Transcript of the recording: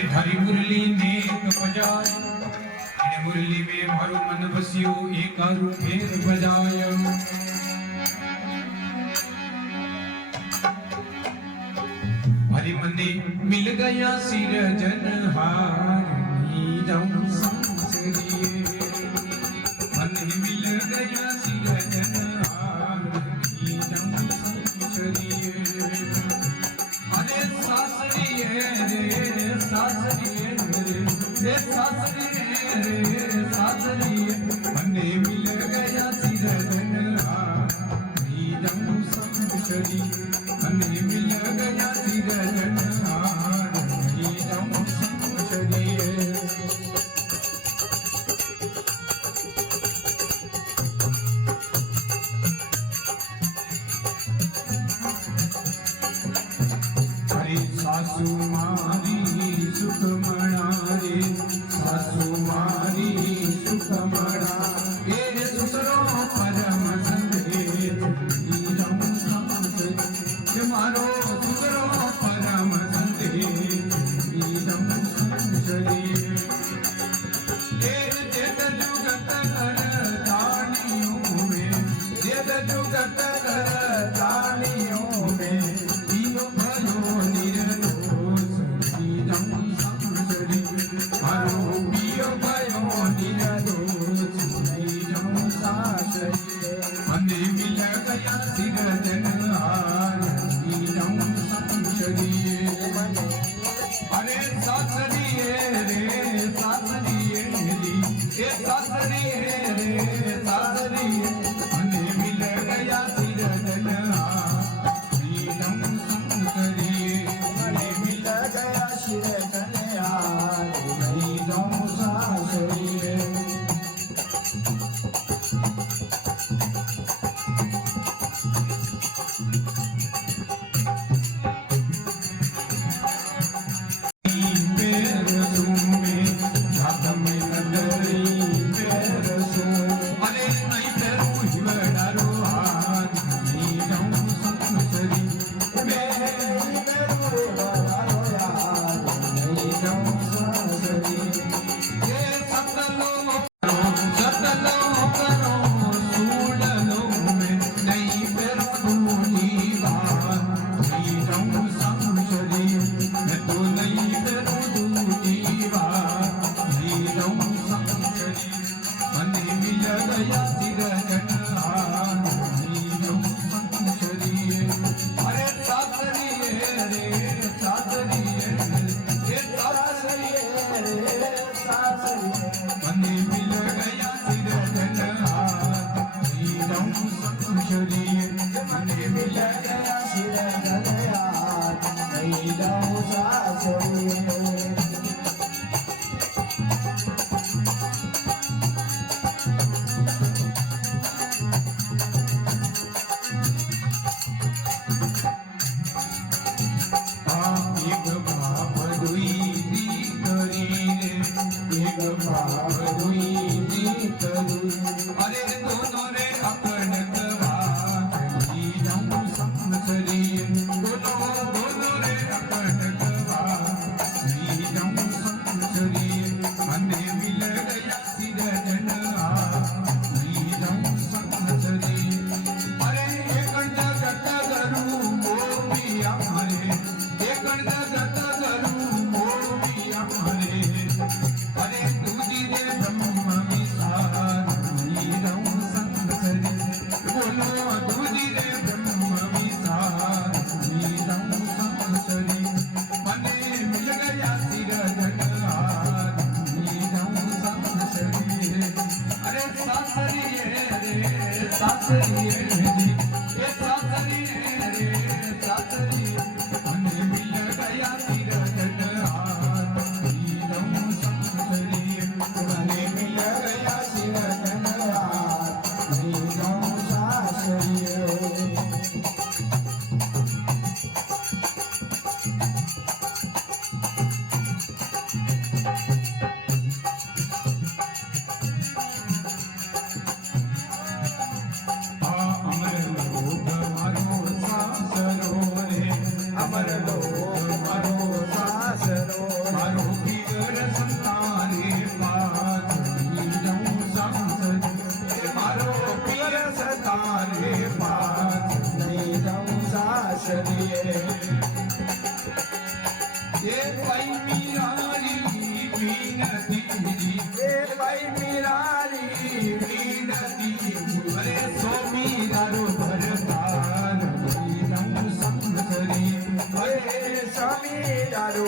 हरी हरी मुरली ने बजाय मुरली में मारो मन बसियो एक आरु फेर बजाय हरि मने मिल गया सिर जनहार नीरम संसरिए मने मिल गया सिर जनहार नीरम संसरिए अरे सासरिए रे सासरिए रे सासरिए रे सासरिए मने मिल गया सिर जनहार नीरम संसरिए मने मिल गया सिर जनहार नीरम संसरिए सासु मारी सुख मणा रे सासु मारी सुख मणा ये सुसरो परम संगे नीरम संगे मारो सुसरो परम संगे नीरम संगे जेत जुगत कर दानियों में जेत जुगत कर दानियों में मने मिल गया सिर जनहार नीरम संसरिए अरे सासरिए रे सासरिए रे सासरिए रे सासरिए मने मिल गया सिर जनहार नीरम संसरिए मने मिल गया सिर जनहार नीरम संसरिए मने मिल गया सिर जनहार नीरम संसरिए मने मिल गया सिर जनहार नीरम संसरिए अरे दोनों रे अपन नीरम संसरिए दोनों रे अपन કરીએ એ ભાઈ મીરારી વિનતી એ ભાઈ મીરારી વિનતી અરે સ્વામી તારો ભરતાર સંગ કરી અરે સ્વામી તારો